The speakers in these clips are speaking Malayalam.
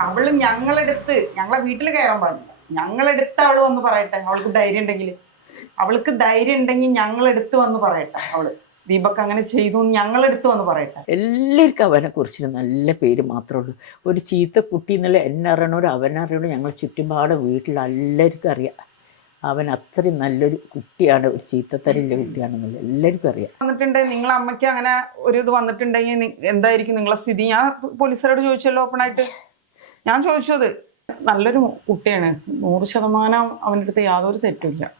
അവൾ ഞങ്ങളെടുത്ത് ഞങ്ങളെ വീട്ടിൽ കയറാൻ പാടില്ല. ഞങ്ങളെടുത്ത് അവൾ വന്ന് പറയട്ടെ. അവൾക്ക് ധൈര്യം ഉണ്ടെങ്കിൽ. അവൾക്ക് ധൈര്യം ഉണ്ടെങ്കിൽ ഞങ്ങളെടുത്ത് വന്ന് പറയട്ടെ അവൾ. ദീപക് അങ്ങനെ ചെയ്തു ഞങ്ങളെടുത്ത് വന്ന് പറയട്ടെ. എല്ലാവർക്കും അവനെ കുറിച്ച് നല്ല പേര് മാത്രമേ ഉള്ളൂ. ഒരു ചീത്ത കുട്ടി എന്നുള്ള എന്നെ അറിയണവർ അവനറിയണോ ഞങ്ങൾ ചുറ്റുപാട് വീട്ടിൽ എല്ലാവർക്കും അറിയാം. അവൻ അത്രയും നല്ലൊരു കുട്ടിയാണ് ഒരു ചീത്തത്തരില്ല കുട്ടിയാണെന്നുള്ള എല്ലാവർക്കും അറിയാം. വന്നിട്ടുണ്ട്. നിങ്ങളെ അമ്മയ്ക്ക് അങ്ങനെ ഒരു ഇത് വന്നിട്ടുണ്ടെങ്കിൽ എന്തായിരിക്കും നിങ്ങളെ സ്ഥിതി? ഞാൻ പോലീസുകാരോട് ചോദിച്ചല്ലോ ഓപ്പണായിട്ട് ഞാൻ ചോദിച്ചത് നല്ലൊരു കുട്ടിയാണ്. നൂറ് ശതമാനം അവന്റെ അടുത്ത് യാതൊരു തെറ്റുമില്ല.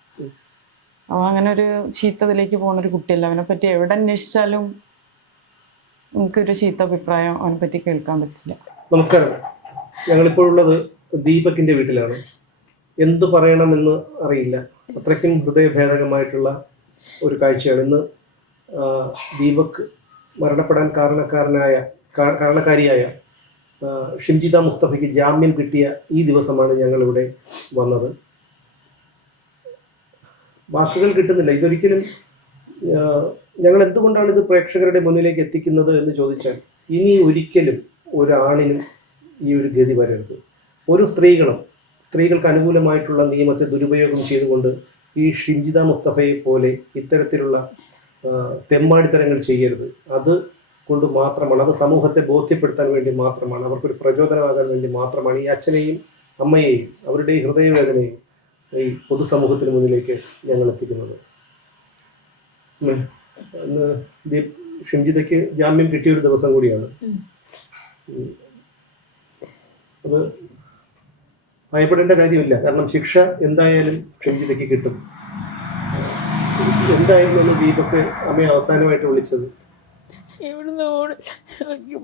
അവൻ അങ്ങനെ ഒരു ചീത്തതിലേക്ക് പോകുന്ന ഒരു കുട്ടിയല്ല. അവനെ പറ്റി എവിടെ അന്വേഷിച്ചാലും നമുക്കൊരു ചീത്ത അഭിപ്രായം അവനെ പറ്റി കേൾക്കാൻ പറ്റില്ല. നമസ്കാരം. ഞങ്ങളിപ്പോഴുള്ളത് ദീപക്കിന്റെ വീട്ടിലാണ്. എന്തു പറയണമെന്ന് അറിയില്ല. അത്രയ്ക്കും ഹൃദയഭേദകമായിട്ടുള്ള ഒരു കാഴ്ചയാണ്. ഇന്ന് ദീപക് മരണപ്പെടാൻ കാരണക്കാരനായ കാരണക്കാരിയായ ഷിംജിത മുസ്തഫയ്ക്ക് ജാമ്യം കിട്ടിയ ഈ ദിവസമാണ് ഞങ്ങളിവിടെ വന്നത്. വാക്കുകൾ കിട്ടുന്നില്ല. ഇതൊരിക്കലും ഞങ്ങൾ എന്തുകൊണ്ടാണ് ഇത് പ്രേക്ഷകരുടെ മുന്നിലേക്ക് എത്തിക്കുന്നത് എന്ന് ചോദിച്ചാൽ ഇനി ഒരിക്കലും ഒരാണിനും ഈ ഒരു ഗതി വരരുത്. ഒരു സ്ത്രീകളും സ്ത്രീകൾക്ക് അനുകൂലമായിട്ടുള്ള നിയമത്തെ ദുരുപയോഗം ചെയ്തുകൊണ്ട് ഈ ഷിംജിത മുസ്തഫയെ പോലെ ഇത്തരത്തിലുള്ള തെമ്മാടിത്തരങ്ങൾ ചെയ്യരുത്. അത് കൊണ്ട് മാത്രമാണ് അത് സമൂഹത്തെ ബോധ്യപ്പെടുത്താൻ വേണ്ടി മാത്രമാണ് അവർക്കൊരു പ്രചോദനമാകാൻ വേണ്ടി മാത്രമാണ് ഈ അച്ഛനെയും അമ്മയെയും അവരുടെ ഈ ഹൃദയവേദനയും ഈ പൊതുസമൂഹത്തിന് മുന്നിലേക്ക് ഞങ്ങൾ എത്തിക്കുന്നത്. ഷിംജിതയ്ക്ക് ജാമ്യം കിട്ടിയ ഒരു ദിവസം കൂടിയാണ്. അത് ഭയപ്പെടേണ്ട കാര്യമില്ല. കാരണം ശിക്ഷ എന്തായാലും ഷിംജിതയ്ക്ക് കിട്ടും. എന്തായിരുന്നു അന്ന് ദീപക്ക് അമ്മയെ അവസാനമായിട്ട് വിളിച്ചത്? ഇവിടുന്ന് ഓടി എനിക്ക്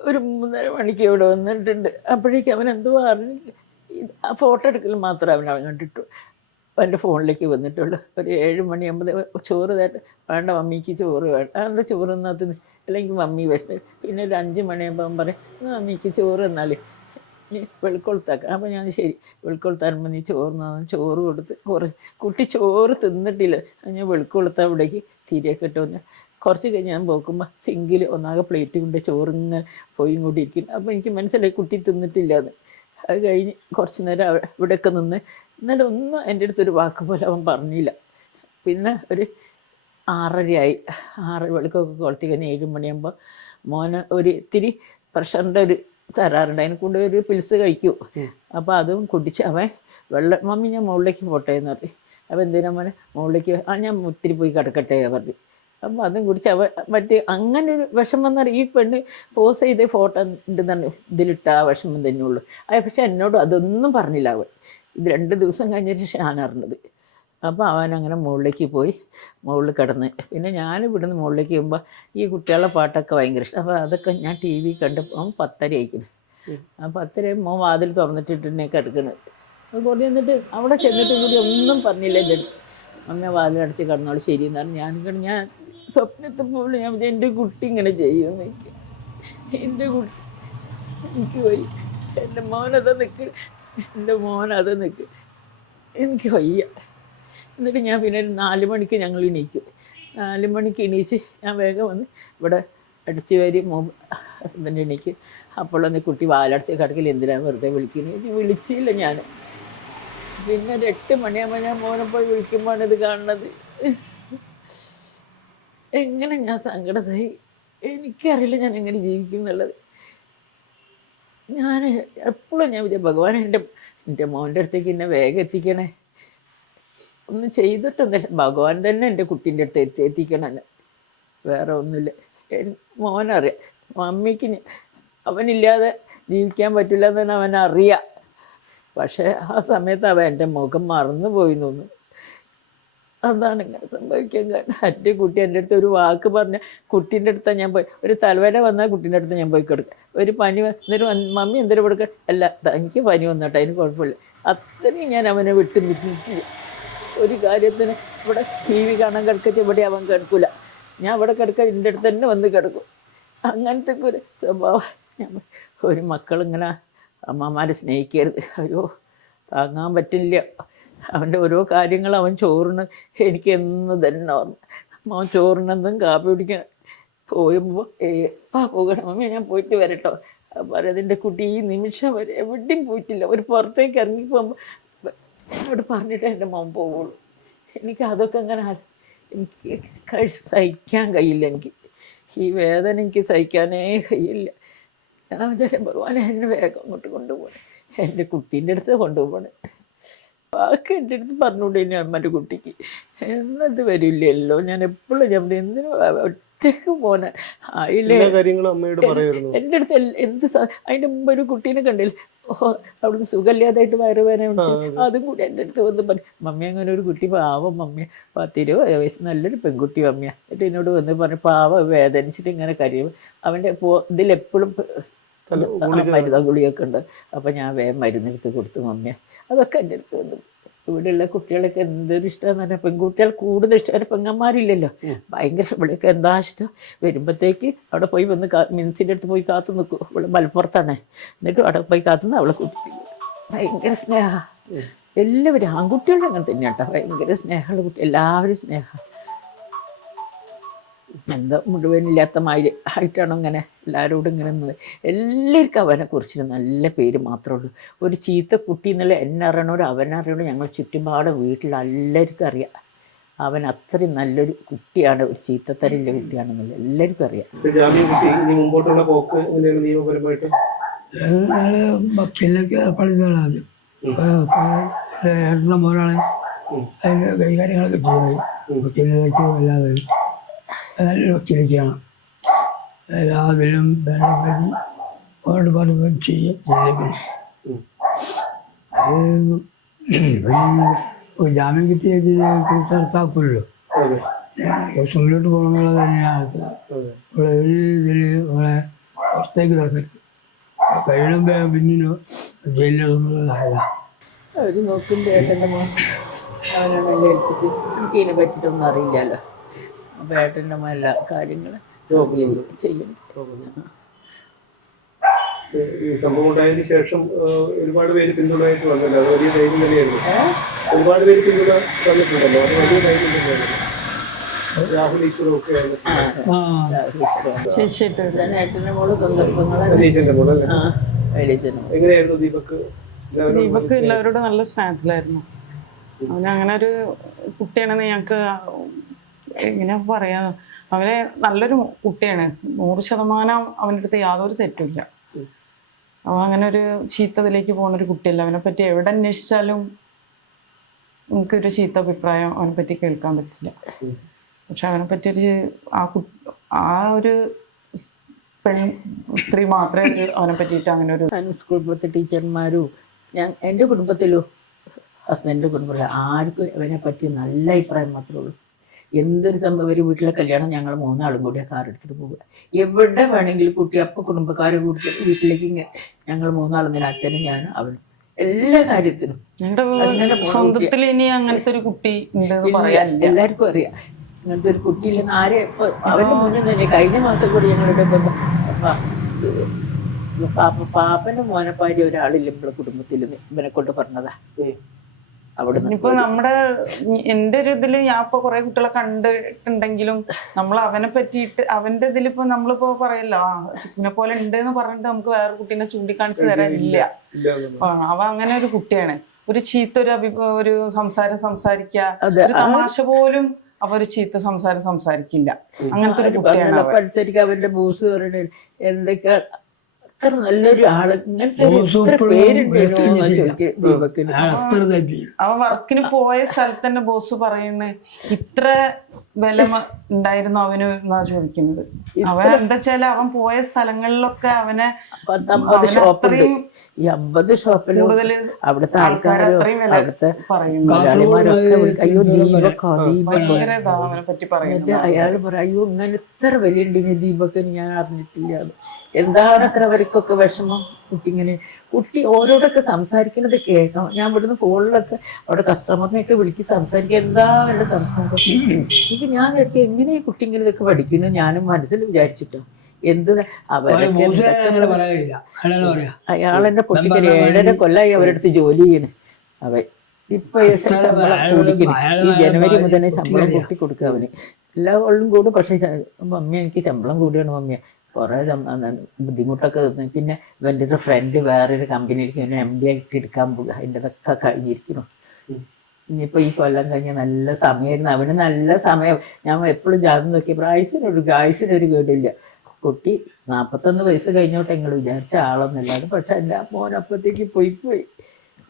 ഒരു മൂന്നര മണിക്ക് ഇവിടെ വന്നിട്ടുണ്ട്. അപ്പോഴേക്കും അവൻ എന്തോ അറിഞ്ഞില്ല ആ ഫോട്ടോ എടുക്കൽ മാത്രമേ അവൻ കണ്ടിട്ടു അവന്റെ ഫോണിലേക്ക് വന്നിട്ടുള്ളൂ. ഒരു ഏഴ് മണിയാകുമ്പോൾ ചോറ് തരട്ടെ വേണ്ട മമ്മിക്ക് ചോറ് വേണ്ട. എന്താ ചോറ് തിന്നത് അല്ലെങ്കിൽ മമ്മി വിശന്ന് പിന്നെ ഒരു അഞ്ച് മണിയാകുമ്പോൾ അവൻ പറയും "എന്നാ മമ്മിക്ക് ചോറ് എന്നാൽ വെളുക്കൊളുത്താക്കാം. അപ്പോൾ ഞാൻ ശരി വെളുക്കൊളുത്താറുമ്പോൾ നീ ചോറ് തിന്നാ." ചോറ് കൊടുത്ത് കുറച്ച് കുട്ടി ചോറ് തിന്നിട്ടില്ല. ഞാൻ വെളുക്കൊളുത്ത അവിടേക്ക് തിരിയൊക്കെ ഇട്ട് വന്ന് കുറച്ച് കഴിഞ്ഞ് ഞാൻ പോക്കുമ്പോൾ സിങ്കിൽ ഒന്നാകെ പ്ലേറ്റ് കൊണ്ട് ചോറിങ്ങ് പോയി ഇങ്ങോട്ട് ഇരിക്കും അപ്പോൾ എനിക്ക് മനസ്സിലായി കുട്ടി തിന്നിട്ടില്ല അത് അത് കഴിഞ്ഞ് കുറച്ച് നേരം ഇവിടെയൊക്കെ നിന്ന് എന്നാലും ഒന്നും എന്റെ അടുത്തൊരു വാക്ക് പോലെ അവൻ പറഞ്ഞില്ല. പിന്നെ ഒരു ആറരയായി. ആറ് വെളുക്കൊക്കെ കൊളുത്തി കഴിഞ്ഞ് ഏഴ് മണിയാകുമ്പോൾ മോന് ഒരു ഇത്തിരി പ്രഷറിന്റെ ഒരു തരാറുണ്ട്. അതിനെ കൊണ്ട് ഒരു പിൽസ് കഴിക്കൂ. അപ്പോൾ അതും കുടിച്ച് അവൻ വെള്ളം മമ്മി ഞാൻ മുകളിലേക്ക് പോട്ടെ എന്ന് പറഞ്ഞു. അപ്പോൾ എന്തിനാ മോനെ? മുകളിലേക്ക് ആ ഞാൻ ഒത്തിരി പോയി കിടക്കട്ടെ പറഞ്ഞു. അപ്പം അതും കുടിച്ച് അവ മറ്റേ അങ്ങനെ ഒരു വിഷമം എന്ന് ഈ പെണ്ണ് പോസ് ചെയ്ത ഫോട്ടോ ഉണ്ടെന്നാണ് ഇതിലിട്ട ആ വിഷമം തന്നെയുള്ളൂ അത് പക്ഷെ എന്നോട് അതൊന്നും പറഞ്ഞില്ല അവൻ. ഇത് രണ്ട് ദിവസം കഴിഞ്ഞ ശേഷം ഞാൻ അറിഞ്ഞത്. അപ്പോൾ അവൻ അങ്ങനെ മുകളിലേക്ക് പോയി മുകളിൽ കിടന്ന്. പിന്നെ ഞാൻ ഇവിടുന്ന് മുകളിലേക്ക് പോകുമ്പോൾ ഈ കുട്ടികളുടെ പാട്ടൊക്കെ ഭയങ്കര ഇഷ്ടം. അപ്പോൾ അതൊക്കെ ഞാൻ ടി വി കണ്ടപ്പോൾ പത്തര അയക്കുന്നു ആ പത്തര മോൻ വാതിൽ തുറന്നിട്ടിട്ടുണ്ടെ കിടക്കുന്നത് അത് കൊണ്ട് അവിടെ ചെന്നിട്ട് കൂടി ഒന്നും പറഞ്ഞില്ല എന്റെ അമ്മ വാതിലടച്ച് കിടന്നോളൂ ശരി എന്ന് പറഞ്ഞു. ഞാൻ ഞാൻ സ്വപ്നത്തിൽ പോലും ഞാൻ എന്റെ കുട്ടി ഇങ്ങനെ ചെയ്യുമെന്ന് എനിക്ക്. എന്റെ കുട്ടി എനിക്ക് പോയി എന്റെ മോനത് നിൽക്ക് എന്റെ മോനത് നിൽക്ക് എനിക്ക് വയ്യ. എന്നിട്ട് ഞാൻ പിന്നെ ഒരു നാല് മണിക്ക് ഞങ്ങൾ എണീക്കും. നാല് മണിക്ക് എണീച്ച് ഞാൻ വേഗം വന്ന് ഇവിടെ അടിച്ച് വരി ഹസ്ബൻഡ് എണീക്കും. അപ്പോഴൊന്ന് കുട്ടി വാലടച്ച് കിടക്കില്ല എന്തിനാണ് വെറുതെ വിളിക്കുന്നത് വിളിച്ചില്ല ഞാൻ. പിന്നെ ഒരു എട്ട് മണിയാകുമ്പോൾ ഞാൻ മോനെ പോയി വിളിക്കുമ്പോഴാണ് ഇത് കാണുന്നത്. എങ്ങനെ ഞാൻ സങ്കടമായി? എനിക്കറിയില്ല ഞാൻ എങ്ങനെ ജീവിക്കും എന്നുള്ളത്. ഞാൻ എപ്പോഴും ഞാൻ വിചാരിച്ചു ഭഗവാൻ എന്റെ എന്റെ മോന്റെ അടുത്തേക്ക് എന്നെ വേഗം എത്തിക്കണേ. ഒന്നും ചെയ്തിട്ടൊന്നുമില്ല. ഭഗവാൻ തന്നെ എന്റെ കുട്ടീന്റെ അടുത്ത് എത്തി എത്തിക്കണം. വേറെ ഒന്നുമില്ല. മോനറിയാം. മമ്മിക്ക് അവനില്ലാതെ ജീവിക്കാൻ പറ്റില്ല എന്ന് തന്നെ അവനറിയാം. പക്ഷേ ആ സമയത്ത് അവ എന്റെ മുഖം മറന്നു പോയി എന്ന് അതാണ് ഇങ്ങനെ സംഭവിക്കാൻ കാരണം. എന്റെ കുട്ടി എന്റെ അടുത്ത് ഒരു വാക്ക് പറഞ്ഞ കുട്ടീന്റെ അടുത്താണ് ഞാൻ പോയി. ഒരു തലവേദന വന്നാൽ കുട്ടീന്റെ അടുത്ത് ഞാൻ പോയി കൊടുക്കുക ഒരു പനി എന്നിട്ട് മമ്മി എന്തൊരു കൊടുക്കുക അല്ല എനിക്ക് പനി വന്നോട്ടെ അതിന് കുഴപ്പമില്ല. അത്രയും ഞാൻ അവനെ വിട്ടു നിൽക്കില്ല ഒരു കാര്യത്തിന് ഇവിടെ ടി വി കാണാൻ കിടക്കത്തി ഇവിടെ അവൻ കിടക്കില്ല ഞാൻ ഇവിടെ കിടക്കാൻ എന്റെ അടുത്ത് തന്നെ വന്ന് കിടക്കും. അങ്ങനത്തെ ഒരു സ്വഭാവം. ഒരു മക്കളിങ്ങനെ അമ്മമാരെ സ്നേഹിക്കരുത്. അയ്യോ താങ്ങാൻ പറ്റില്ല. അവന്റെ ഓരോ കാര്യങ്ങൾ അവൻ ചോറിന് എനിക്ക് എന്ന് തന്നെ ഓർമ്മ അവൻ ചോറിനെന്തും കാപ്പി പിടിക്കാൻ പോയുമ്പോൾ ഏ പാ പോകണം. മമ്മി ഞാൻ പോയിട്ട് വരട്ടോ. പറയതിന്റെ കുട്ടി ഈ നിമിഷം വരെ എവിടെയും പോയിട്ടില്ല. ഒരു പുറത്തേക്ക് ഇറങ്ങി പോകുമ്പോൾ എന്നോട് പറഞ്ഞിട്ട് എന്റെ മോൻ പോവുള്ളൂ. എനിക്ക് അതൊക്കെ അങ്ങനെ എനിക്ക് സഹിക്കാൻ കഴിയില്ല. എനിക്ക് ഈ വേദന എനിക്ക് സഹിക്കാനേ കഴിയില്ല. ഞാൻ വിചാരിച്ച ഭഗവാനെ എന്നെ വേഗം അങ്ങോട്ട് കൊണ്ടുപോകണം എന്റെ കുട്ടീന്റെ അടുത്ത് കൊണ്ടുപോകണം ബാക്കി എന്റെ അടുത്ത് പറഞ്ഞുകൊണ്ട് ഇനി അമ്മന്റെ കുട്ടിക്ക്. എന്നത് വരില്ലല്ലോ. ഞാൻ എപ്പോഴും ഞാൻ എന്തിനു ഒറ്റയ്ക്ക് പോനെ ആയില്ലേ എന്റെ അടുത്ത് എന്ത് അതിന്റെ മുമ്പ് ഒരു കുട്ടീനെ കണ്ടില്ല? ഓ അവിടുന്ന് സുഖമില്ലാതായിട്ട് വയറുവേന അതും. കൂടി എന്റെ അടുത്ത് വന്ന് പറഞ്ഞു മമ്മി അങ്ങനെ ഒരു കുട്ടി പാവം മമ്മി. പത്തിരുപത് വയസ്സ് നല്ലൊരു പെൺകുട്ടി മമ്മിയാണ് എന്നിട്ട് എന്നോട് വന്ന് പറഞ്ഞു പാവം വേദനിച്ചിട്ട് ഇങ്ങനെ കരയും. അവന്റെ പോ ഇതിലെപ്പോഴും മരുന്ന് ഗുളിയൊക്കെ ഉണ്ട്. അപ്പം ഞാൻ വേഗം മരുന്നെടുത്ത് കൊടുത്തു മമ്മിയ. അതൊക്കെ എന്റെ അടുത്ത് വന്നു. ഇവിടെയുള്ള കുട്ടികളൊക്കെ എന്തൊരു ഇഷ്ടമെന്ന് പറഞ്ഞാൽ പെൺകുട്ടികൾ കൂടുതൽ ഇഷ്ടം. പെങ്ങന്മാരില്ലല്ലോ. ഭയങ്കര ഇവിടെയൊക്കെ എന്താ ഇഷ്ടം? വരുമ്പോഴത്തേക്ക് അവിടെ പോയി വന്ന് മിൻസിന്റെ അടുത്ത് പോയി കാത്തു നിൽക്കും. ഇവിടെ മലപ്പുറത്താണ്. എന്നിട്ട് അവിടെ പോയി കാത്തുനിന്ന് അവളെ കുട്ടി ഭയങ്കര സ്നേഹ. എല്ലാവരും ആൺകുട്ടികളും അങ്ങനെ തന്നെയാട്ടോ. ഭയങ്കര സ്നേഹമുള്ള കുട്ടി എല്ലാവരും സ്നേഹം. എന്താ മുഴുവനില്ലാത്ത മാതിരി ആയിട്ടാണോ ഇങ്ങനെ എല്ലാവരോടും ഇങ്ങനെ നിന്നത്? എല്ലാവർക്കും അവനെ കുറിച്ച് നല്ല പേര് മാത്രമേ ഉള്ളൂ. ഒരു ചീത്ത കുട്ടി എന്നുള്ള എന്നെ അറിയണോട് അവനറിയണോ ഞങ്ങൾ ചുറ്റുപാട് വീട്ടിൽ എല്ലാവർക്കും അറിയാം. അവൻ അത്രയും നല്ലൊരു കുട്ടിയാണ് ഒരു ചീത്തത്തരയിലെ കുട്ടിയാണെന്നുള്ള എല്ലാവർക്കും അറിയാം. മുമ്പോട്ടുള്ള പോക്ക് എങ്ങനെയാണ് നിയമപരമായിട്ട്? ഞങ്ങൾ വക്കീലിലേക്ക് ഏർപ്പെടുത്തുകയാണ് ആദ്യം. ഏട്ടന്റെ മോനാണ് അതിന്റെ കൈകാര്യങ്ങളൊക്കെ ചെയ്യുന്നത്. വക്കീലിലേക്ക് വല്ലാതെ വക്കീലേക്കാണ് രാവിലും കരി ഓരോട് പറഞ്ഞ് ചെയ്യും ഒരു ജാമ്യം കിട്ടിയ സ്ഥലത്താക്കുമല്ലോ അതെ. മുന്നോട്ട് പോകണമെന്നുള്ളത് തന്നെയാണ്. ഇവിടെ ഒരു ഇതിൽ ഇവിടെ പുറത്തേക്ക് ഇതാക്കരുത്. കഴിയണം പിന്നിനോ ജയിലിലുള്ളതായതാ അവർ നോക്കുമ്പോൾ ഏട്ടന്റെ മോൻ അവനാണ് എന്നെ ഏൽപ്പിച്ച്. എനിക്ക് ഇതിനെ പറ്റിയിട്ടൊന്നും അറിയില്ലല്ലോ. അപ്പോൾ ഏട്ടന്റെ എല്ലാ കാര്യങ്ങളും നോക്കുന്നുണ്ട് ചെയ്യും. ഈ സംഭവം ഉണ്ടായതിനു ശേഷം ഒരുപാട് പേര് പിന്തുണയായിട്ട് വന്നല്ലോ അത് വലിയ ധൈര്യം തന്നെയായിരുന്നു. ഒരുപാട് പേര് പിന്തുണ തന്നിട്ടുണ്ടല്ലോ. അത് വലിയ ധൈര്യം തന്നെയായിരുന്നു. രാഹുൽ ഈശ്വറും ഒക്കെ ആ ശേഷിയിട്ട് തന്നെ മോൾ സന്ദർഭങ്ങളെ അനീശന്റെ മോളല്ലേ ആ വലിയച്ഛനും എങ്ങനെയായിരുന്നു ദീപക്ക് എല്ലാവരും എല്ലാവരോടും നല്ല സ്നേഹത്തിലായിരുന്നു. അവനങ്ങനെ അങ്ങനെ ഒരു കുട്ടിയാണെന്ന് ഞങ്ങൾക്ക് എങ്ങനെയാ പറയാ അവനെ നല്ലൊരു കുട്ടിയാണ്. നൂറ് ശതമാനം അവന്റെ അടുത്ത് യാതൊരു തെറ്റുമില്ല അവൻ അങ്ങനെ ഒരു ചീത്തതിലേക്ക് പോകുന്ന ഒരു കുട്ടിയല്ല. അവനെ പറ്റി എവിടെ അന്വേഷിച്ചാലും നമുക്കൊരു ചീത്ത അഭിപ്രായം അവനെ പറ്റി കേൾക്കാൻ പറ്റില്ല. പക്ഷെ അവനെ പറ്റി ഒരു ആ ആ ഒരു പെൺ സ്ത്രീ മാത്രമേ അവനെ പറ്റിയിട്ട് അങ്ങനെ ഒരു സ്കൂൾ ടീച്ചർമാരും ഞാൻ എന്റെ കുടുംബത്തിലും ഹസ്ബൻഡിന്റെ കുടുംബത്തിലും ആർക്കും അവനെ പറ്റി നല്ല അഭിപ്രായം മാത്രമേ ഉള്ളൂ. എന്തൊരു സംഭവം? ഒരു വീട്ടിലെ കല്യാണം ഞങ്ങൾ മൂന്നാളും കൂടി ആ കാറെടുത്തിട്ട് പോവുക. എവിടെ വേണമെങ്കിലും കുട്ടി അപ്പം കുടുംബക്കാരെ കൂട്ടിയിട്ട് വീട്ടിലേക്ക് ഇങ്ങനെ ഞങ്ങൾ മൂന്നാളും ഇങ്ങനെ അച്ഛനും ഞാനും അവനും എല്ലാ കാര്യത്തിനും. ഞങ്ങളുടെ സ്വന്തത്തിൽ ഇനി അങ്ങനത്തെ ഒരു കുട്ടി എല്ലാവർക്കും അറിയാം. അങ്ങനത്തെ ഒരു കുട്ടിയില്ലെന്ന് ആരെ ഇപ്പൊ അവന്റെ മുന്നിൽ തന്നെ കഴിഞ്ഞ മാസം കൂടി ഞങ്ങളുടെ പാപ്പ പാപ്പന്റെ മോനപ്പാടി ഒരാളില്ല ഇവിടെ കുടുംബത്തിൽ ഇവനെ കൊണ്ട് പറഞ്ഞതാ. അവിടെ ഇപ്പൊ നമ്മുടെ എന്റെ ഒരു ഇതിൽ ഞാൻ ഇപ്പൊ കുറെ കുട്ടികളെ കണ്ടിട്ടുണ്ടെങ്കിലും നമ്മൾ അവനെ പറ്റിയിട്ട് അവന്റെ ഇതിലിപ്പോ നമ്മളിപ്പോ പറയല്ലോ ആ ചിക്കിനെ പോലെ ഉണ്ട് എന്ന് പറഞ്ഞിട്ട് നമുക്ക് വേറെ കുട്ടീനെ ചൂണ്ടിക്കാണിച്ചു തരാനില്ല. അവ അങ്ങനെ ഒരു കുട്ടിയാണ്. ഒരു ചീത്ത ഒരു അഭി ഒരു സംസാരം സംസാരിക്കുക ഒരു തമാശ പോലും അവ ഒരു ചീത്ത സംസാരം സംസാരിക്കില്ല. അങ്ങനത്തെ ഒരു കുട്ടിയാണ് അവരുടെ ബൂസ് പറയണ എന്തൊക്കെ അത്ര നല്ലൊരു ആൾ. ഇങ്ങനത്തെ പേരുണ്ടോ അവൻ വർക്കിന് പോയ സ്ഥലത്ത് തന്നെ ബോസ് പറയുന്നത് ഇത്ര വില ഉണ്ടായിരുന്നു അവന് എന്നാ ചോദിക്കുന്നത്. അവൻ എന്താ വെച്ചാൽ അവൻ പോയ സ്ഥലങ്ങളിലൊക്കെ അവനെ പത്തമ്പത് ഷോപ്പിലും ഈ അമ്പത് ഷോപ്പിലും അവിടുത്തെ ആൾക്കാര് അവിടുത്തെ അയ്യോ ദീപക്കോ ദീപക്കോ. എന്നിട്ട് അയാൾ പറയും അയ്യോ ഇങ്ങനെ ഇത്ര വിലയുണ്ടെങ്കിൽ ദീപക്കിന് ഞാൻ അറിഞ്ഞിട്ടില്ല. എന്ന്." എന്താണ് അത്ര അവർക്കൊക്കെ വിഷമം? കുട്ടി ഇങ്ങനെ കുട്ടി ഓരോടൊക്കെ സംസാരിക്കുന്നത് കേൾക്കണം ഞാൻ ഇവിടുന്ന് ഫോണിലൊക്കെ അവിടെ കസ്റ്റമറിനെയൊക്കെ വിളിച്ച് സംസാരിക്കുക എന്താ വേണ്ട സംസാരം? ഇത് ഞാൻ കേൾക്കുക എങ്ങനെ ഈ കുട്ടി ഇങ്ങനെ ഇതൊക്കെ പഠിക്കുന്നു? ഞാനും മനസ്സിൽ വിചാരിച്ചിട്ടോ. എന്ത് പൊട്ടിക്ക് ഒരു ഏഴര കൊല്ലായി അവരുടെ അടുത്ത് ജോലി ചെയ്യുന്നു. അവൻ ഇപ്പൊ ഈ ശമ്പളം ജനുവരി മുതൽ മുതലേ ശമ്പളം. കൂട്ടി കൊടുക്കുക അവന്. എല്ലാ കൊള്ളും കൂടും. പക്ഷെ മമ്മി എനിക്ക് ശമ്പളം കൂടിയാണ് മമ്മി കുറേ ബുദ്ധിമുട്ടൊക്കെ തന്നു പിന്നെ ഇവന്റെ ഒരു ഫ്രണ്ട് വേറൊരു കമ്പനിയിലേക്ക് ഇവനെ എം ഡി ആയിട്ട് എടുക്കാൻ പോകുക അതിന്റെതൊക്കെ കഴിഞ്ഞിരിക്കുന്നു. ഇനിയിപ്പോൾ ഈ കൊല്ലം കഴിഞ്ഞ നല്ല സമയമായിരുന്നു അവന് നല്ല സമയം. ഞാൻ എപ്പോഴും ജാതം നോക്കിയപ്പോൾ ആയുസിനൊരു ആയുസിനൊരു വീടില്ല. കുട്ടി നാൽപ്പത്തൊന്ന് വയസ്സ് കഴിഞ്ഞോട്ടെ നിങ്ങൾ വിചാരിച്ച ആളൊന്നുമില്ലാതെ പക്ഷെ എന്റെ മോനപ്പത്തേക്ക് പോയി പോയി.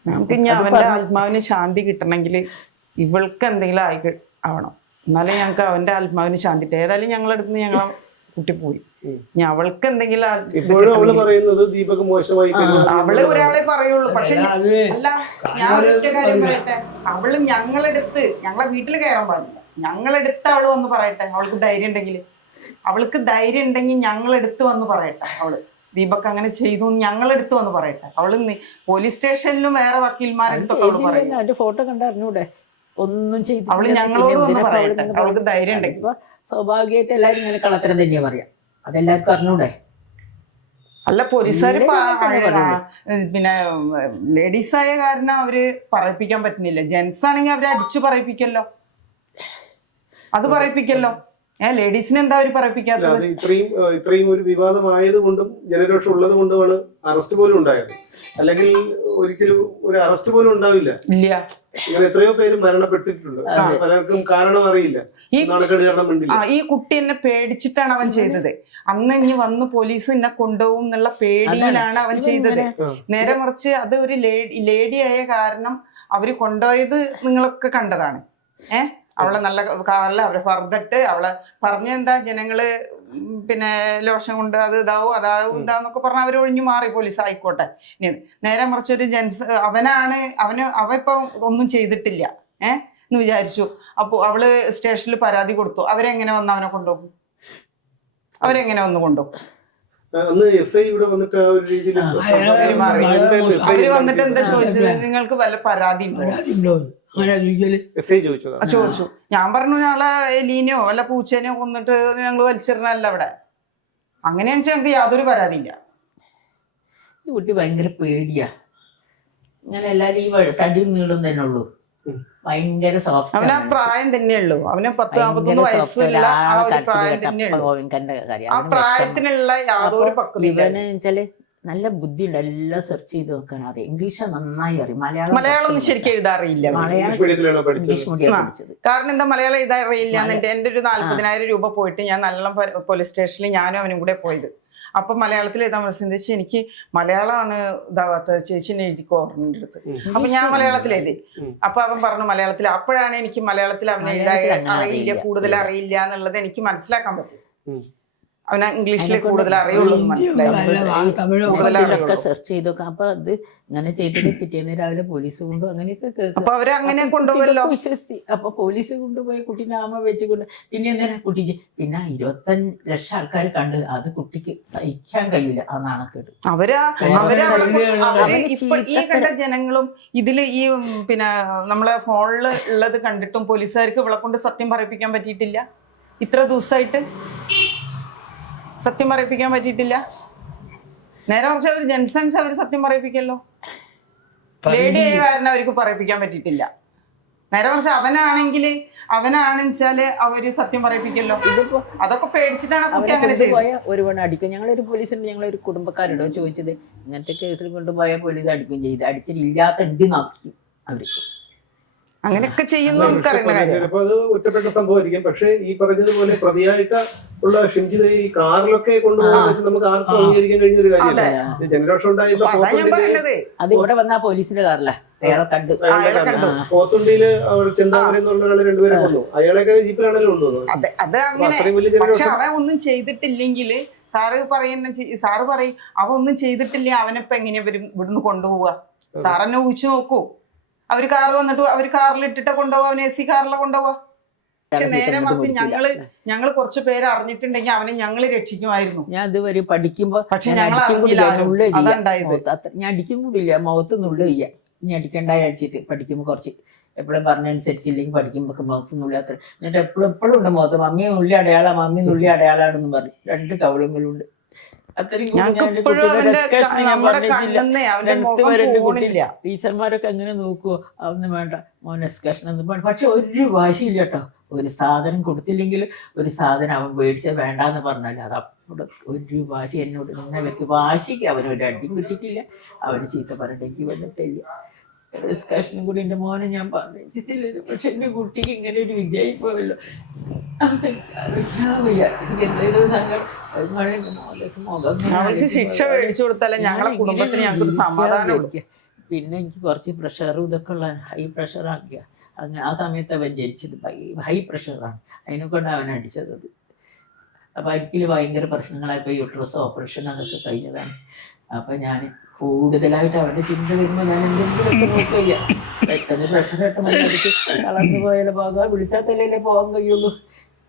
നമുക്ക് ഇനി അവന്റെ ആത്മാവിന് ശാന്തി കിട്ടണമെങ്കിൽ ഇവൾക്ക് എന്തെങ്കിലും ആയി ആവണം. എന്നാലേ ഞങ്ങൾക്ക് അവന്റെ ആത്മാവിന് ശാന്തി. ഏതായാലും ഞങ്ങളെടുത്ത് ഞങ്ങളെ കുട്ടി പോയി ഇനി അവൾക്ക് എന്തെങ്കിലും ആ- ഇപ്പോഴും അവൾ പറയുന്നത് ദീപക് മോശമായി അവൾ ഒരാളെ പറയുള്ളൂ. പക്ഷെ അല്ല, ഞാൻ ഒരൊറ്റ കാര്യം പറയട്ടെ. അവൾ ഞങ്ങളെടുത്ത് ഞങ്ങളെ വീട്ടിൽ കയറാൻ പാടില്ല. ഞങ്ങളെടുത്ത് അവൾ വന്ന് പറയട്ടെ. അവൾക്ക് ധൈര്യം ഉണ്ടെങ്കിൽ അവൾക്ക് ധൈര്യം ഉണ്ടെങ്കിൽ ഞങ്ങളെടുത്ത് വന്ന് പറയട്ടെ അവൾ. ദീപക് അങ്ങനെ ചെയ്തു എന്ന് ഞങ്ങളെടുത്ത് വന്ന് പറയട്ടെ. അവൾ പോലീസ് സ്റ്റേഷനിലും വേറെ വക്കീൽമാരെടുത്തൊക്കെ അവൾ പറയും. ഫോട്ടോ കണ്ടറിഞ്ഞൂടെ ഒന്നും ചെയ്തില്ല. അവൾ ഞങ്ങളോട് വന്ന് പറയട്ടെ. അവൾക്ക്? ധൈര്യം ഉണ്ടെങ്കിൽ. സ്വാഭാവികമായിട്ട് എല്ലാവരും ഇങ്ങനെ കള്ളത്തരം തന്നെയാ പറയാ. അതെല്ലാവർക്കും അറിഞ്ഞൂടെ? അല്ല തന്നെ പിന്നെ ലേഡീസ് ആയ കാരണം അവർ പറയിപ്പിക്കാൻ പറ്റുന്നില്ല. ജെന്റ്സ് ആണെങ്കിൽ അവരെ അടിച്ചു പറയിപ്പിക്കല്ലോ. അത് പറയിപ്പിക്കല്ലോ. ഏ ലേഡീസിനെ എന്താ അവർ അല്ല, പറയിപ്പിക്കാത്തത്? ഇത്രയും ഇത്രയും ഒരു വിവാദമായത് കൊണ്ടും ജനരോഷം ഉള്ളത് കൊണ്ടുമാണ് അറസ്റ്റ് പോലും ഉണ്ടായത്. അല്ലെങ്കിൽ ഒരിക്കലും ഒരു അറസ്റ്റ് പോലും ഉണ്ടാവില്ല. ഇല്ല. ഇങ്ങനെ എത്രയോ പേര് മരണപ്പെട്ടിട്ടുണ്ട്. പലർക്കും കാരണം അറിയില്ല. ഈ നാണക്കേട് കാരണം ആ ഈ കുട്ടി എന്നെ പേടിച്ചിട്ടാണ് അവൻ ചെയ്തത്. അന്ന് ഇനി വന്ന് പോലീസ് എന്നെ കൊണ്ടുപോകും എന്നുള്ള പേടിയിലാണ് അവൻ ചെയ്തത്. നേരെ മറിച്ച് അത് ഒരു ലേഡി ലേഡിയായ ആയ കാരണം അവർ കൊണ്ടുപോയത് നിങ്ങളൊക്കെ കണ്ടതാണ്. ഏ? അവളെ നല്ല കാലിൽ അവരെ പറഞ്ഞിട്ട് അവളെ പറഞ്ഞെന്താ ജനങ്ങൾ പിന്നെ ലോഷം കൊണ്ട് അത് ഇതാവും അതാവും ഇതാന്നൊക്കെ പറഞ്ഞ അവർ ഒഴിഞ്ഞു മാറി പോലീസ് ആയിക്കോട്ടെ. നേരെ മറിച്ചൊരു ജെൻസ് അവനാണ് അവന് അവ ഇപ്പൊ ഒന്നും ചെയ്തിട്ടില്ല. ഏ? എന്ന് വിചാരിച്ചു. അപ്പോൾ അവൾ സ്റ്റേഷനിൽ പരാതി കൊടുത്തു. അവരെങ്ങനെ വന്ന് അവനെ കൊണ്ടുപോകും? അവരെങ്ങനെ വന്ന് കൊണ്ടുപോകും? അവർ വന്നിട്ട് എന്താ? ചോദിച്ചത്? നിങ്ങൾക്ക് വല്ല പരാതി ചോദിച്ചു. ഞാൻ പറഞ്ഞു ഞങ്ങളെ എലീനെയോ അല്ല പൂച്ചേനെയോ കൊന്നിട്ട് ഞങ്ങൾ വലിച്ചിടണല്ല അവിടെ അങ്ങനെയാണെന്ന് വെച്ചാൽ ഞങ്ങൾക്ക് യാതൊരു പരാതിയില്ല. ഈ കുട്ടി ഭയങ്കര പേടിയാ. ഞാൻ എല്ലാരും ഈ തടി തടിയും നീളും തന്നെ ഉള്ളൂ. ഭയങ്കര സോഫ്റ്റ് അവന് ആ പ്രായം തന്നെയുള്ളൂ അവന് പത്ത് നാപ്പത്തൊന്ന് വയസ്സില്ല ആ ഒരു പ്രായം തന്നെയുള്ളൂ ആ പ്രായത്തിനുള്ള യാതൊരു പക്വത ഇവന് വെച്ചാൽ നല്ല ബുദ്ധിയുണ്ട്. എല്ലാം സെർച്ച് ചെയ്ത് നോക്കാൻ അറിയാം ഇംഗ്ലീഷ് നന്നായി അറിയാം. മലയാളം മലയാളം ശരിക്കും എഴുതാറിയില്ല അറിയില്ല മലയാളം ഇംഗ്ലീഷ് മീഡിയം പഠിച്ചത്? കാരണം എന്താ മലയാളം എഴുതാൻ അറിയില്ല എന്നിട്ട് എന്റെ ഒരു നാല്പതിനായിരം രൂപ പോയിട്ട് ഞാൻ നല്ല പോലീസ് സ്റ്റേഷനിൽ ഞാനും അവനും കൂടെ പോയത്. അപ്പൊ മലയാളത്തിൽ എഴുതാൻ മനസ്സിലായി എനിക്ക് മലയാളമാണ് ഇതാവാത്ത ചേച്ചി എഴുതിക്ക് പറഞ്ഞിട്ട് അടുത്ത്. അപ്പൊ ഞാൻ മലയാളത്തിൽ എഴുതി. അപ്പൊ അവൻ പറഞ്ഞു മലയാളത്തിൽ അപ്പോഴാണ് എനിക്ക് മലയാളത്തിൽ അവനെ എഴുതാൻ അറിയില്ല. അറിയില്ല. കൂടുതൽ അറിയില്ല എന്നുള്ളത് എനിക്ക് മനസ്സിലാക്കാൻ പറ്റും. അവന് ഇംഗ്ലീഷിൽ കൂടുതൽ അറിയുള്ളൂ മനസ്സിലായി. ആ തമിഴോ കൂടുതൽ സെർച്ച് ചെയ്തൊക്കെ. അപ്പൊ അത് ഇങ്ങനെ ചെയ്തിട്ട് പിറ്റേന്ന് രാവിലെ പോലീസ് കൊണ്ടു അങ്ങനെയൊക്കെ കേൾക്കും. അപ്പൊ അവരങ്ങനെ കൊണ്ടുപോയല്ലോ? വിശ്വസി വിശ്വസിച്ച് അപ്പൊ പോലീസ് കൊണ്ടുപോയി നാമ ആമ വെച്ചുകൊണ്ട് പിന്നെ എന്തിനാ കുട്ടിക്ക്? പിന്നെ ഇരുപത്തഞ്ച് ലക്ഷം ആൾക്കാർ കണ്ട് അത് കുട്ടിക്ക് സഹിക്കാൻ കഴിയില്ല. ആ നാണക്കേട്. അവർ ഇപ്പൊ ഈ കണ്ട ജനങ്ങളും ഇതിൽ ഈ പിന്നെ നമ്മളെ ഫോണിൽ ഉള്ളത് കണ്ടിട്ടും പോലീസുകാർക്ക് ഇവളെ കൊണ്ട് സത്യം പറയിപ്പിക്കാൻ പറ്റിയിട്ടില്ല. ഇത്ര ദിവസമായിട്ട് സത്യം പറയിപ്പിക്കാൻ പറ്റിയിട്ടില്ല. നേരെ കുറച്ച് അവർ ജെൻസൺസ് അവർ സത്യം പറയിപ്പിക്കല്ലോ. ലേഡി ആയ കാരണം അവർക്ക് പറയിപ്പിക്കാൻ പറ്റിയിട്ടില്ല. നേരെ കുറച്ച് അവനാണെങ്കിൽ അവനാണെന്ന് വെച്ചാൽ അവർ സത്യം പറയിപ്പിക്കല്ലോ. ഇതിപ്പോ അതൊക്കെ പേടിച്ചിട്ടാണ് കുട്ടി അങ്ങനെ ചെയ്തത്. ഒരുപാട് അടിക്കും. ഞങ്ങളൊരു പോലീസുണ്ട് ഞങ്ങളൊരു കുടുംബക്കാരോട് ചോദിച്ചത് ഇങ്ങനത്തെ കേസിൽ കൊണ്ടുപോയ പോലീസ് അടിക്കും ചെയ്ത്. അടിച്ചിട്ടില്ലാത്ത ഉണ്ട് നോക്കി അവർ. അങ്ങനെയൊക്കെ ചെയ്യുന്ന ചിലപ്പോ അത് ഒറ്റപ്പെട്ട സംഭവമായിരിക്കും. പക്ഷേ ഈ പറഞ്ഞതുപോലെ പ്രതിയായിട്ട് ഉള്ള ഷിംജിത് ഈ കാറിലൊക്കെ കൊണ്ടുപോകുന്ന നമുക്ക് ആർക്കും അംഗീകരിക്കാൻ കഴിഞ്ഞ ഒരു കാര്യമല്ല ജനറേഷൻ ജനരോഷം ഉണ്ടായപ്പോ ഇവിടെ വന്ന പോലീസിന്റെ കാറില. അയാളെ കണ്ട്. പോത്തുണ്ടിയിൽ അവർ ചെന്താമര എന്ന് പറഞ്ഞ ആൾ രണ്ടുപേരെ കൊന്നു. അയാളെയൊക്കെ ജീപ്പിലാണല്ലോ കൊണ്ടുവന്നത് അത്. അങ്ങനെ പക്ഷെ അവൻ ഒന്നും ചെയ്തിട്ടില്ലെങ്കിൽ സാറ് പറയുന്ന സാറ് പറയും അവ ഒന്നും ചെയ്തിട്ടില്ല അവനെപ്പോ എങ്ങനെയാ വരും ഇവിടുന്ന് കൊണ്ടുപോവുക? സാറെന്നെ ഊഹിച്ചു നോക്കൂ. അവർ കാർ വന്നിട്ട് അവർ കാറിൽ ഇട്ടിട്ട് കൊണ്ടുപോവാ അവൻ എ സി കാറിലെ കൊണ്ടുപോവാ. പക്ഷെ നേരെ മറിച്ച് ഞങ്ങൾ ഞങ്ങൾ കുറച്ച് പേര് അറിഞ്ഞിട്ടുണ്ടെങ്കിൽ അവനെ ഞങ്ങൾ രക്ഷിക്കുമായിരുന്നു. ഞാൻ ഇതുവരെ പഠിക്കുമ്പോ പക്ഷെ ഞങ്ങൾ ഞാൻ അടിക്കും കൂടില്ല മുഖത്ത് നുള്ളു ചെയ്യാം. ഇനി അടിക്കണ്ട വിചാരിച്ചിട്ട് പഠിക്കുമ്പോ കുറച്ച് എപ്പോഴും പറഞ്ഞനുസരിച്ചില്ലെങ്കിൽ പഠിക്കുമ്പോ മുഖത്ത് നുള്ളി അത്ര എന്നിട്ട് എപ്പോഴും എപ്പോഴും ഉണ്ട് മുഖത്ത് മമ്മി നുള്ളി അടയാളാ മമ്മി നുള്ളി അടയാളാണെന്ന് പറഞ്ഞു. രണ്ട് കവളങ്ങളുണ്ട് ടീച്ചർമാരൊക്കെ അങ്ങനെ നോക്കുവോ? അതൊന്നും വേണ്ട. മോൻ എക്സ്കർഷൻ ഒന്നും വേണ്ട. പക്ഷെ ഒരു വാശിയില്ല കേട്ടോ. ഒരു സാധനം കൊടുത്തില്ലെങ്കിൽ ഒരു സാധനം അവൻ മേടിച്ച വേണ്ടാന്ന് പറഞ്ഞാൽ അത് അപ്പോൾ ഒരു വാശി എന്നോട് നിന്നെ അവർക്ക് വാശിക്ക് അവനൊരു അടി അടിയും കിട്ടിയിട്ടില്ല. അവന് ചീത്ത പറഞ്ഞിട്ട് വന്നിട്ടില്ല. ഡിസ്കഷനും കൂടി എന്റെ മോനെ ഞാൻ പറഞ്ഞിട്ടില്ല പക്ഷെ എന്റെ കുട്ടിക്ക് ഇങ്ങനെ ഒരു വിജയി പോയല്ലോ. അവർക്ക് ശിക്ഷ. മേടിച്ചു കൊടുത്താലേ ഞങ്ങളെ കുടുംബത്തിന് ഞങ്ങൾക്ക് സമാധാനം പിന്നെ എനിക്ക് കുറച്ച് പ്രഷറും ഇതൊക്കെ ഉള്ള ഹൈ പ്രഷറാക്കിയ അങ്ങനെ ആ സമയത്ത് അവൻ ജനിച്ചത് ഹൈ പ്രഷറാണ് അതിനെ കൊണ്ട് അവൻ അടിച്ചത് അപ്പൊ അപ്പം എനിക്ക് ഭയങ്കര പ്രശ്നങ്ങളായപ്പോൾ യൂട്രസ് ഓപ്പറേഷൻ അതൊക്കെ കഴിഞ്ഞതാണ്. അപ്പോൾ ഞാൻ കൂടുതലായിട്ട് അവരുടെ ചിന്ത വരുമ്പോ ഞാൻ എന്തെങ്കിലും നോക്കില്ല പെട്ടെന്ന് പ്രഷറായിട്ട് മര്യാദയ്ക്ക് തളർന്നു പോയാലോ പോകാൻ വിളിച്ചാൽ തന്നെയല്ലേ പോകാൻ കഴിയുള്ളൂ.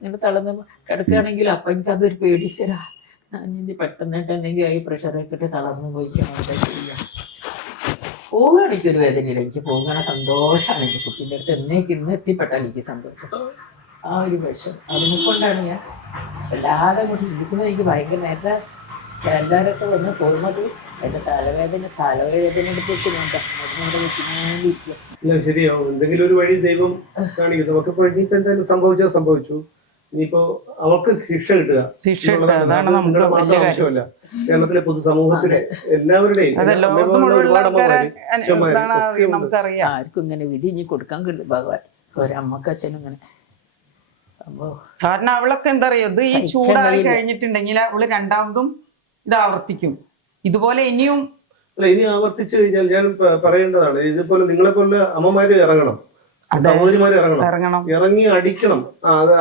ഇങ്ങനെ തളർന്ന് കിടക്കുകയാണെങ്കിൽ അപ്പൊ എനിക്ക് അതൊരു പേടിച്ചരാ. ഞാൻ ഇനി പെട്ടെന്നായിട്ട് എന്തെങ്കിലും ആയി പ്രഷറൊക്കെ ഇട്ട് തളർന്നു പോയിക്കാൻ ചെയ്യാം. പോവുകയാണ് എനിക്കൊരു വേദനയില്ല. എനിക്ക് പോകാൻ സന്തോഷമാണ്. എനിക്ക് കുട്ടീന്റെ അടുത്ത് എന്നേക്ക് ഇന്ന് എത്തിപ്പെട്ടാൽ എനിക്ക് സന്തോഷം. ആ ഒരു വിഷം അതിനെ കൊണ്ടാണ് ഞാൻ വല്ലാതെ കൊണ്ട് ഇരിക്കുന്നത്. എനിക്ക് ഭയങ്കര നേരത്തെ എല്ലാവരൊക്കെ വന്ന് പോകുന്നത് എന്റെ തലവേദന തലവേദന എടുത്തിട്ട് വേണ്ട അതിനോട് വെച്ചിരിക്കുക ഇല്ല ശരിയാവും എന്തെങ്കിലും ഒരു വഴി ദൈവം കാണിക്കും നമുക്കിപ്പോ ഇനിയിപ്പോ എന്തായാലും സംഭവിച്ചാൽ സംഭവിച്ചു. ഇനിയിപ്പോ അവർക്ക് ശിക്ഷ കിട്ടുക. ശിക്ഷ. കിട്ടുക. അതാണ് നമുക്ക് മാത്രം. ആവശ്യമല്ല. കേരളത്തിലെ പൊതുസമൂഹത്തിലെ എല്ലാവരുടെയും. നമുക്കറിയാം. ആർക്കും ഇങ്ങനെ വിധി ഇനി കൊടുക്കാൻ കിട്ടും ഭഗവാൻ ഒരമ്മക്ക് അച്ഛനും ഇങ്ങനെ. കാരണം അവളൊക്കെ എന്താ പറയുക ഇത് ഈ ചൂടായി കഴിഞ്ഞിട്ടുണ്ടെങ്കിൽ അവൾ രണ്ടാമതും ഇത് ആവർത്തിക്കും. ഇതുപോലെ ഇനിയും അല്ല ഇനി ആവർത്തിച്ചു കഴിഞ്ഞാൽ ഞാൻ പറയേണ്ടതാണ് ഇതുപോലെ നിങ്ങളെ പോലെ അമ്മമാര് ഇറങ്ങണം. സഹോദരിമാര് ഇറങ്ങണം. ഇറങ്ങി അടിക്കണം.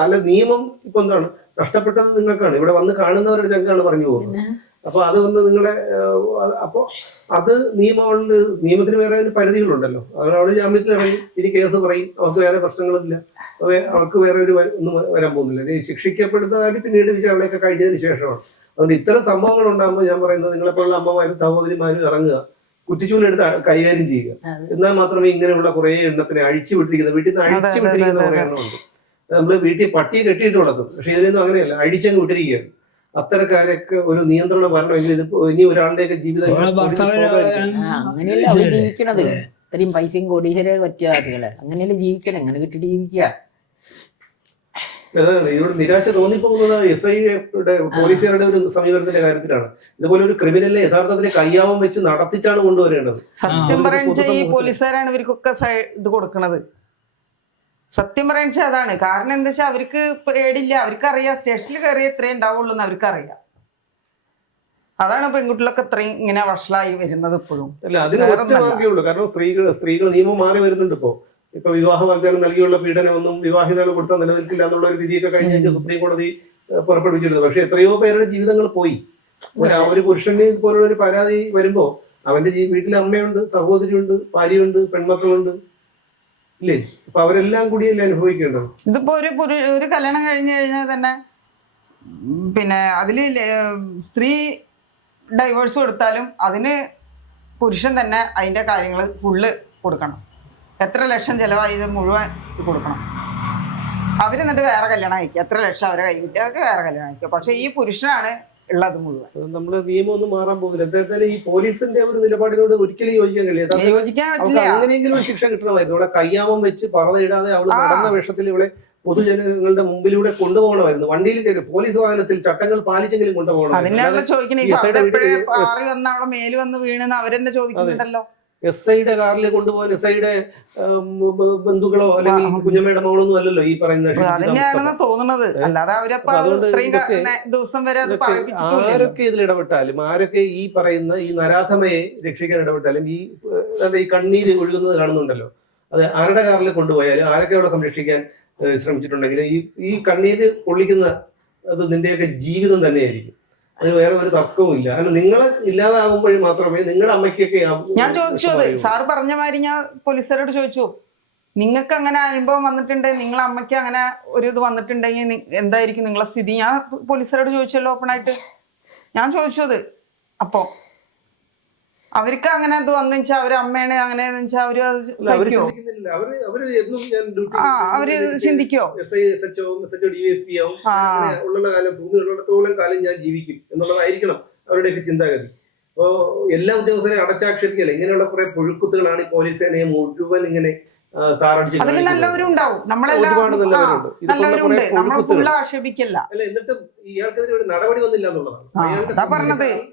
അല്ല നിയമം ഇപ്പൊ എന്താണ്? നഷ്ടപ്പെട്ടത് നിങ്ങൾക്കാണ്. ഇവിടെ വന്ന് കാണുന്നവരുടെ ചങ്കാണ് പറഞ്ഞു പോകുന്നത്. അപ്പൊ അത് വന്ന് നിങ്ങളെ അപ്പൊ അത് നിയമങ്ങളിൽ നിയമത്തിന് വേറെ അതിന് പരിധികളുണ്ടല്ലോ. അവരവിടെ അവൾ ജാമ്യത്തിൽ ഇറങ്ങി ഇനി കേസ് പറയും. അവർക്ക് വേറെ പ്രശ്നങ്ങളില്ല. അവർക്ക് വേറെ ഒരു ഒന്നും വരാൻ പോകുന്നില്ല. ശിക്ഷിക്കപ്പെടുന്നതായിട്ട് പിന്നീട് വിചാരണയൊക്കെ കഴിഞ്ഞതിന് ശേഷമാണ്. അതുകൊണ്ട് ഇത്തരം സംഭവങ്ങൾ ഉണ്ടാകുമ്പോൾ ഞാൻ പറയുന്നത് നിങ്ങളെപ്പോലുള്ള അമ്മമാരും സഹോദരിമാരും ഇറങ്ങുക കുറ്റിച്ചൂലെടുത്ത് കൈകാര്യം ചെയ്യുക. എന്നാൽ മാത്രമേ ഇങ്ങനെയുള്ള കുറെ എണ്ണത്തിനെ അഴിച്ചു വിട്ടിരിക്കുന്നത് വീട്ടിൽ നിന്ന് അഴിച്ചു വിട്ടിരിക്കുന്ന കുറെ. എണ്ണമുണ്ട് നമ്മൾ വീട്ടിൽ പട്ടിയെ കെട്ടിയിട്ട് വളർത്തും പക്ഷെ ഇതിനൊന്നും അങ്ങനെയല്ല അഴിച്ചങ്ങ് വിട്ടിരിക്കുകയാണ്. അത്തരക്കാരൊക്കെ ഒരു നിയന്ത്രണം വരണമെങ്കിൽ ഇത് ഇനി ഒരാളുടെയൊക്കെ ജീവിതം. അങ്ങനെയല്ല ജീവിക്കണത്. ഇത്രയും പൈസയും കോടീശ്വരെ പറ്റിയ ആളുകളെ. അങ്ങനെയല്ലേ ജീവിക്കണം? അങ്ങനെ കിട്ടിയിട്ട് ജീവിക്കുക. ഇവിടെ നിരാശ തോന്നിപ്പോകുന്നത് എസ് ഐയുടെ പോലീസുകാരുടെ ഒരു സമീപനത്തിന്റെ കാര്യത്തിലാണ്. ഇതുപോലെ ഒരു ക്രിമിനലിനെ യഥാർത്ഥത്തിൽ കയ്യാവം വെച്ച് നടത്തിച്ചാണ് കൊണ്ടുവരേണ്ടത്. സത്യം പറഞ്ഞ ഈ. പോലീസുകാരാണ് ഇവർക്കൊക്കെ ഇത് കൊടുക്കുന്നത് സത്യം പറയുന്നത് അതാണ്. കാരണം എന്താ വെച്ചാൽ അവർക്ക് പേടില്ല. അവർക്കറിയാം. സ്റ്റേഷനിൽ കയറി എത്രയും ഉണ്ടാവുള്ളൂ എന്ന് അവർക്കറിയാം. അതാണ് പെൺകുട്ടികളൊക്കെ ഇത്രയും ഇങ്ങനെ വഷളായി വരുന്നത് ഇപ്പോഴും. അല്ല അതിന് കാരണം സ്ത്രീകൾ സ്ത്രീകൾ നിയമം മാറി വരുന്നുണ്ട് ഇപ്പോ. ഇപ്പൊ വിവാഹ വാഗ്ദാനം നൽകിയുള്ള പീഡനമൊന്നും വിവാഹിതകൾ കൊടുത്താൽ നിലനിൽക്കില്ല എന്നുള്ള ഒരു വിധിയൊക്കെ കഴിഞ്ഞ ആഴ്ച സുപ്രീം കോടതി പുറപ്പെടുവിച്ചിരുന്നു. പക്ഷെ എത്രയോ പേരുടെ ജീവിതങ്ങൾ പോയി. ഒരു ഒരു പുരുഷന് പോലുള്ള ഒരു പരാതി വരുമ്പോ അവന്റെ വീട്ടിൽ അമ്മയുണ്ട് സഹോദരിയുണ്ട് ഭാര്യയുണ്ട് പെൺമക്കളുണ്ട്. ഇല്ലേ? അപ്പൊ അവരെല്ലാം കൂടിയല്ലേ അനുഭവിക്കേണ്ടത്? ഇതിപ്പോ ഒരു ഒരു കല്യാണം കഴിഞ്ഞു കഴിഞ്ഞാൽ തന്നെ പിന്നെ അതിൽ സ്ത്രീ ഡൈവേഴ്സ് കൊടുത്താലും അതിന് പുരുഷൻ തന്നെ അതിന്റെ കാര്യങ്ങൾ ഫുള്ള് കൊടുക്കണം. എത്ര ലക്ഷം ചിലവായി ഇത് മുഴുവൻ കൊടുക്കണം. കൊടുക്കണം അവരെന്നിട്ട് വേറെ കല്യാണം അയക്കുക എത്ര ലക്ഷം അവരെ കൈ കിട്ടി അവർക്ക് വേറെ കല്യാണം അയക്കുക പക്ഷെ ഈ പുരുഷനാണ് ഉള്ളത് മുഴുവൻ. നമ്മൾ നിയമം ഒന്നും മാറാൻ പോകുന്നില്ല എന്തായാലും ഈ പോലീസിന്റെ ഒരു നിലപാടിനോട് ഒരിക്കലും യോജിക്കാൻ കഴിയില്ല. അങ്ങനെയെങ്കിലും ശിക്ഷ കിട്ടണമായിരുന്നു. ഇവിടെ കയ്യാമം വെച്ച് പറതയിടാതെ അവൾ നടന്ന വേഷത്തിൽ ഇവിടെ പൊതുജനങ്ങളുടെ മുമ്പിലൂടെ കൊണ്ടുപോകണമായിരുന്നു. വണ്ടിയിൽ കയറി പോലീസ് വാഹനത്തിൽ ചട്ടങ്ങൾ പാലിച്ചെങ്കിലും കൊണ്ടുപോകണം അതിനാണല്ലോ ചോദിക്കണേ അവരെന്നെ ചോദിക്കുന്നുണ്ടല്ലോ. എസ് ഐയുടെ കാറിൽ കൊണ്ടുപോകാൻ എസ് ഐയുടെ ബന്ധുക്കളോ അല്ലെങ്കിൽ. കുഞ്ഞമ്മയുടെ മകളൊന്നും അല്ലല്ലോ ഈ പറയുന്ന തോന്നുന്നത് അല്ലാതെ ദിവസം വരെ ആരൊക്കെ ഇതിൽ ഇടപെട്ടാലും ആരൊക്കെ ഈ പറയുന്ന ഈ നരാധമയെ രക്ഷിക്കാൻ ഇടപെട്ടാലും ഈ ഈ കണ്ണീര് ഒഴുകുന്നത് കാണുന്നുണ്ടല്ലോ. അത് ആരുടെ കാറിൽ കൊണ്ടുപോയാലും ആരൊക്കെ അവിടെ സംരക്ഷിക്കാൻ ശ്രമിച്ചിട്ടുണ്ടെങ്കിലും ഈ ഈ കണ്ണീര് പൊള്ളിക്കുന്ന അത് നിന്റെയൊക്കെ ജീവിതം തന്നെയായിരിക്കും. അതിന് വേറെ ഒരു തർക്കവും ഇല്ല. കാരണം നിങ്ങൾ ഇല്ലാതാകുമ്പോഴും മാത്രമേ നിങ്ങളുടെ അമ്മയ്ക്കൊക്കെ ഞാൻ ചോദിച്ചു അത്. സാർ പറഞ്ഞ മാതിരി ഞാൻ പോലീസുകാരോട് ചോദിച്ചു നിങ്ങൾക്ക് അങ്ങനെ അനുഭവം വന്നിട്ടുണ്ട്? നിങ്ങളെ അമ്മയ്ക്ക് അങ്ങനെ ഒരു ഇത് വന്നിട്ടുണ്ടെങ്കിൽ എന്തായിരിക്കും നിങ്ങളെ സ്ഥിതി? ഞാൻ പോലീസുകാരോട് ചോദിച്ചല്ലോ ഓപ്പൺ ആയിട്ട്. ഞാൻ ചോദിച്ചു അത് അപ്പോ അവർക്ക് അങ്ങനെ അത് വന്നു വെച്ചാൽ അവർ അമ്മയാണ് അങ്ങനെ വെച്ചാൽ അവർ ആ അവർ ചിന്തിക്കോ? ഉള്ള കാലം ഭൂമി കാലം ഞാൻ ജീവിക്കും. എന്നുള്ളതായിരിക്കണം അവരുടെയൊക്കെ ചിന്താഗതി. അപ്പോൾ എല്ലാ ഉദ്യോഗസ്ഥരെയും അടച്ചാക്ഷേപിക്കല്ല? ഇങ്ങനെയുള്ള കുറെ പുഴുക്കുത്തുകളാണ് ഈ പോലീസ് സേനയെ മുഴുവൻ ഇങ്ങനെ അതിൽ നല്ലവരും ഉണ്ടാവും നമ്മളെല്ലാം. ആക്ഷേപിക്കല്ല. അല്ല എന്നിട്ടും ഇയാൾക്കെതിരെ ഒരു നടപടി വന്നില്ല എന്നുള്ളതാണ്.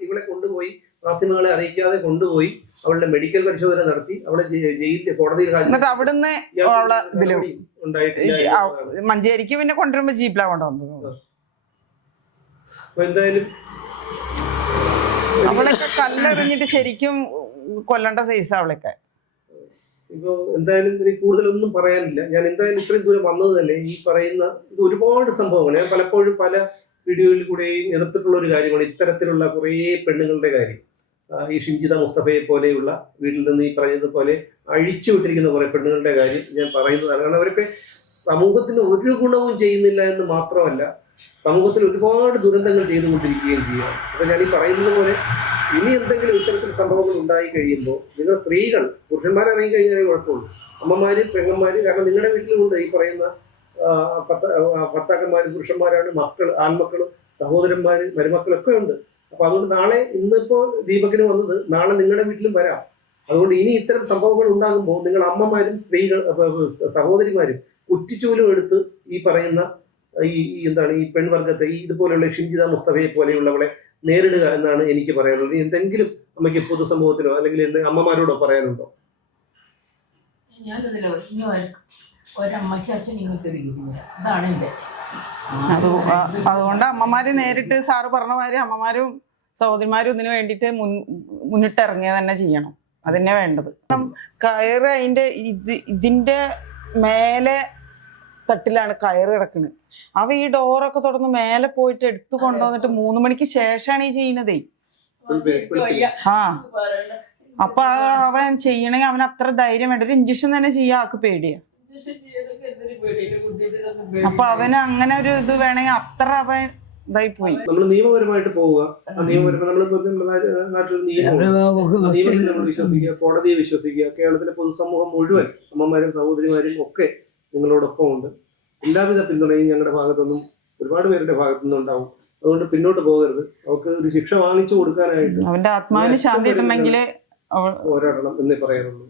ഇവളെ കൊണ്ടുപോയി മാധ്യമങ്ങളെ അറിയിക്കാതെ കൊണ്ടുപോയി അവളുടെ മെഡിക്കൽ പരിശോധന നടത്തി അവളെ ജയി- ജയിലിൽ കോടതിയിൽ. എന്നിട്ട് അവിടുന്ന് ഉണ്ടായിട്ടില്ല. മഞ്ചേരിക്ക് പിന്നെ കൊണ്ടുവരുമ്പോ ജീപ്പിലാ കൊണ്ടുവന്നത് അപ്പൊ എന്തായാലും അവളൊക്കെ കല്ലെറിഞ്ഞിട്ട് ശരിക്കും കൊല്ലണ്ട സൈസ് അവളൊക്കെ. ഇപ്പൊ എന്തായാലും ഇനി കൂടുതലൊന്നും പറയാനില്ല. ഞാൻ എന്തായാലും ഇത്രയും ദൂരം വന്നത് തന്നെ ഈ പറയുന്ന ഇത് ഒരുപാട് സംഭവങ്ങൾ ഞാൻ പലപ്പോഴും പല വീഡിയോയിൽ കൂടെയും എതിർത്തിട്ടുള്ള ഒരു കാര്യമാണ് ഇത്തരത്തിലുള്ള കുറേ പെണ്ണുങ്ങളുടെ കാര്യം. ഈ ഷിംജിത മുസ്തഫയെ പോലെയുള്ള വീട്ടിൽ നിന്ന് ഈ പറയുന്നത് അഴിച്ചു വിട്ടിരിക്കുന്ന കുറെ പെണ്ണുങ്ങളുടെ കാര്യം ഞാൻ പറയുന്നതാണ്. കാരണം അവരൊക്കെ സമൂഹത്തിന് ഒരു ഗുണവും ചെയ്യുന്നില്ല എന്ന് മാത്രമല്ല സമൂഹത്തിൽ ഒരുപാട് ദുരന്തങ്ങൾ ചെയ്തുകൊണ്ടിരിക്കുകയും ചെയ്യുക അപ്പൊ ഞാൻ ഈ പറയുന്നത് പോലെ ഇനി എന്തെങ്കിലും ഇത്തരത്തിൽ സംഭവങ്ങൾ ഉണ്ടായി കഴിയുമ്പോൾ നിങ്ങൾ സ്ത്രീകൾ പുരുഷന്മാരെ ഇറങ്ങി കഴിഞ്ഞാലേ കുഴപ്പമുള്ളൂ. അമ്മമാര് പെങ്ങന്മാര് കാരണം നിങ്ങളുടെ വീട്ടിലുണ്ട് ഈ പറയുന്ന ഭർത്താക്കന്മാര് പുരുഷന്മാരാണ് മക്കൾ ആൺമക്കളും സഹോദരന്മാര് മരുമക്കളൊക്കെ ഉണ്ട്. അപ്പൊ അതുകൊണ്ട് നാളെ ഇന്നിപ്പോ ദീപകിന് വന്നത് നാളെ നിങ്ങളുടെ വീട്ടിലും വരാം. അതുകൊണ്ട് ഇനി ഇത്തരം സംഭവങ്ങൾ ഉണ്ടാകുമ്പോൾ നിങ്ങൾ അമ്മമാരും സ്ത്രീകൾ സഹോദരിമാരും കുറ്റിച്ചൂലും എടുത്ത് ഈ പറയുന്ന ഈ എന്താണ് ഈ പെൺവർഗത്തെ ഈ ഇതുപോലെയുള്ള ഷിംജിത മുസ്തഫയെ പോലെയുള്ളവളെ നേരിടുക എന്നാണ് എനിക്ക് പറയാനുള്ളത്. എന്തെങ്കിലും അമ്മയ്ക്ക് പൊതുസമൂഹത്തിനോ അല്ലെങ്കിൽ എന്ത് അമ്മമാരോടോ പറയാനുണ്ടോ? ഞാനതിലോ ഒരമ്മയ്ക്ക് അച്ഛൻ ഇങ്ങനത്തെ ഒരു രീതിയില്ല അതാണ് എന്റെ അതുകൊണ്ട് അമ്മമാര് നേരിട്ട് സാറ് പറഞ്ഞ മാതിരി അമ്മമാരും സഹോദരിമാരും ഇതിനു വേണ്ടിയിട്ട് മുൻ മുന്നിട്ടിറങ്ങുക തന്നെ ചെയ്യണം. അതന്നെ വേണ്ടത്. കയറ് അതിന്റെ ഇത് ഇതിന്റെ മേലെ തട്ടിലാണ് കയറ് കിടക്കുന്നത് അവ ഈ ഡോറൊക്കെ തുറന്ന് മേലെ പോയിട്ട് എടുത്തു കൊണ്ടുവന്നിട്ട് മൂന്ന് മണിക്ക് ശേഷമാണ് ഈ ചെയ്യുന്നതേ. ആ. അപ്പൊ അവൻ ചെയ്യണമെങ്കിൽ അവൻ അത്ര ധൈര്യം വേണ്ട. ഒരു ഇഞ്ചക്ഷൻ തന്നെ ചെയ്യാൻ ആക്ക് പേടിയാ. അപ്പൊ അവന് അങ്ങനെ ഒരു ഇത് വേണമെങ്കിൽ അത്ര അവൻ ഇതായി പോയി. നമ്മൾ നിയമപരമായിട്ട് പോവുക. നിയമപരമായി നമ്മളിപ്പോ നിയമത്തിൽ നമ്മൾ വിശ്വസിക്കുക കോടതിയെ വിശ്വസിക്കുക കേരളത്തിലെ പൊതുസമൂഹം മുഴുവൻ അമ്മമാരും സഹോദരിമാരും ഒക്കെ നിങ്ങളോടൊപ്പം ഉണ്ട്. എല്ലാവിധ പിന്തുണയും ഞങ്ങളുടെ ഭാഗത്തുനിന്നും ഒരുപാട് പേരുടെ ഭാഗത്തുനിന്നും ഉണ്ടാവും. അതുകൊണ്ട് പിന്നോട്ട് പോകരുത്. അവർക്ക് ഒരു ശിക്ഷ വാങ്ങിച്ചു കൊടുക്കാനായിട്ട് അവന്റെ ആത്മാവിന് ശാന്തി പോരാടണം എന്നേ പറയാനുള്ളൂ.